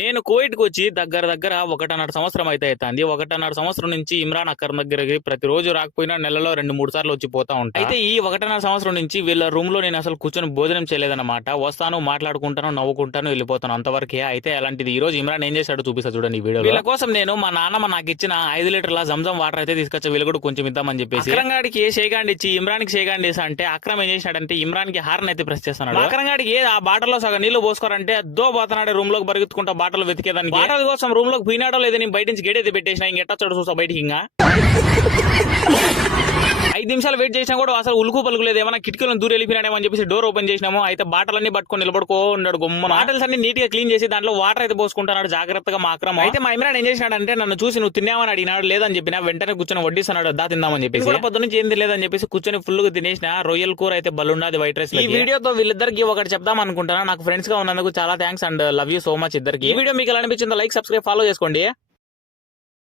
నేను కువైట్‌కి వచ్చి దగ్గర 1.5 సంవత్సరం అయితే అయితాంది. 1.5 సంవత్సరం నుంచి ఇమ్రాన్ అక్కర్ దగ్గరికి ప్రతిరోజు రాకపోయినా నెలలో 2, 3 సార్లు వచ్చి పోతా ఉంటా. అయితే ఈ 1.5 సంవత్సరం నుంచి వీళ్ళ రూమ్‌లో నేను అసలు కూర్చొని భోజనం చేయలేదన్నమాట. వస్తాను, మాట్లాడుకుంటాను, నవ్వుకుంటాను, వెళ్ళిపోతాను అంతవరకే. అయితే అలాంటిది ఈ రోజు ఇమ్రాన్ ఏం చేశాడో చూపిస్తా చూడండి ఈ వీడియోలో. వీళ్ళ కోసం నేను మా నాన్నమ్మ నాకు ఇచ్చిన 5 లీటర్ల జంజం వాటర్ అయితే తీసుకొచ్చా, వీళ్ళు కూడా కొంచెం ఇద్దామని చెప్పేసి. అక్రమ్ గాడికి షేక్ ఇచ్చి ఇమ్రాన్‌కి షేక్ హ్యాండ్ ఇస్తా అంటే అక్రమ్ ఏం చేసినాడంటే ఇమ్రాన్‌కి హార్న్ అయితే ప్రెస్ చేస్తున్నాడు. అక్రమ్ గాడికి ఆ బాటల్లో సగం నీళ్లు పోసుకోరంటే దో పోతున్నాడు రూమ్ లోకి పరిగెత్తుకుంటా బాటలు వెతికేదానికి. బాటల కోసం రూమ్ లోకి పోయినాడో లేదు, నేను బయట నుంచి గేట్ అయితే పెట్టేసిన, ఇంకెట్టొచ్చాడు చూసా బయటికి. ఇంకా 5 నిమిషాలు వెయిట్ చేసినా కూడా అసలు ఉలుకు పలుకులేదు. ఏమైనా కిటికీలను దూరం వెళ్ళిపోయినాడేమో అని చెప్పేసి డోర్ ఓపెన్ చేసినాము. అయితే బాటలన్నీ పట్టుకొని నిలబడుకో ఉన్నాడు గుమ్మ. బాటల్స్ అన్ని నీట్ గా క్లీన్ చేసి దాంట్లో వాటర్ అయితే పోసుకుంటున్నాడు జాగ్రత్తగా మా అక్రమ్. అయితే మా ఇమ్రాన్ ఏం చేసినాడంటే నన్ను చూసి నువ్వు తిన్నావని అడిగినాడు. లేదని చెప్పినా వెంటనే కూర్చొని వడ్డిస్తున్నాడు, దా తిందామని చెప్పేసి. పొద్దు నుంచి ఏం లేదని చెప్పేసి కూర్చొని ఫుల్ గా తినేసిన. రొయ్యల కూర అయితే బల్లుండది వైట్ రైస్. ఈ వీడియోతో వీళ్ళిద్దరికి ఒకటి చెప్దాం అనుకుంటున్నా. నాకు ఫ్రెండ్స్ గా ఉన్నందుకు చాలా thanks and love you so much ఇద్దరికి. ఈ వీడియో మీకు ఎలా అనిపించిందో లైక్, సబ్స్క్రైబ్, ఫాలో చేసుకోండి.